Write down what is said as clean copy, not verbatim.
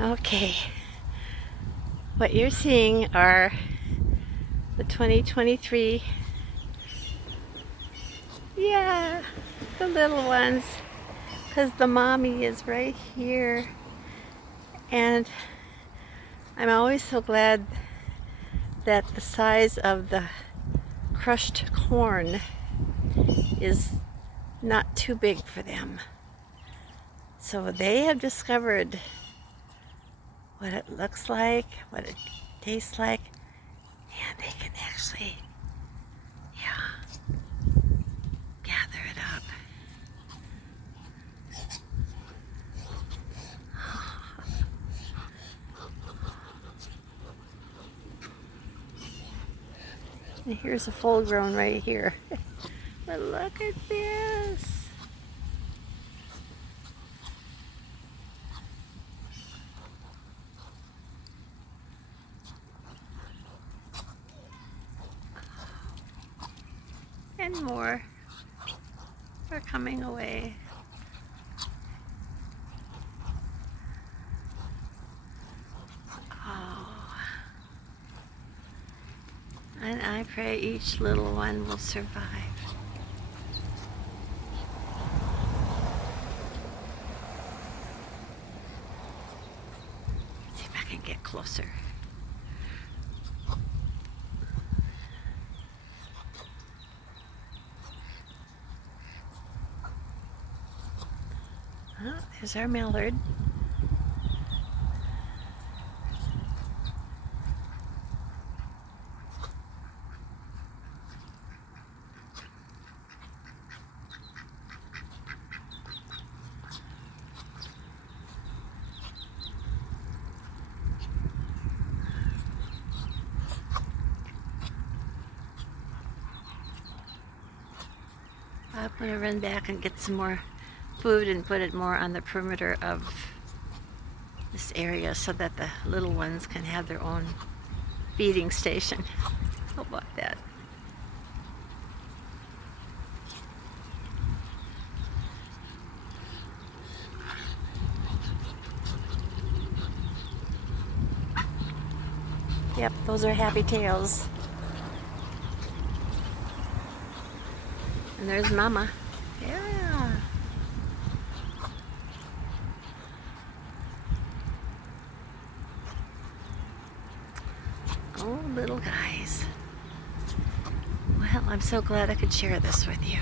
Okay, what you're seeing are the 2023, yeah, the little ones, because the mommy is right here. And I'm always so glad that the size of the crushed corn is not too big for them. So they have discovered what it looks like, what it tastes like, and they can actually, gather it up. And here's a full grown right here. But look at this. And more are coming away. Oh. And I pray each little one will survive. Let's see if I can get closer. Oh, there's our mallard. I'm going to run back and get some more food and put it more on the perimeter of this area so that the little ones can have their own feeding station. How about that? Yep, those are happy tails. And there's Mama. Yeah. Oh, little guys. Well, I'm so glad I could share this with you.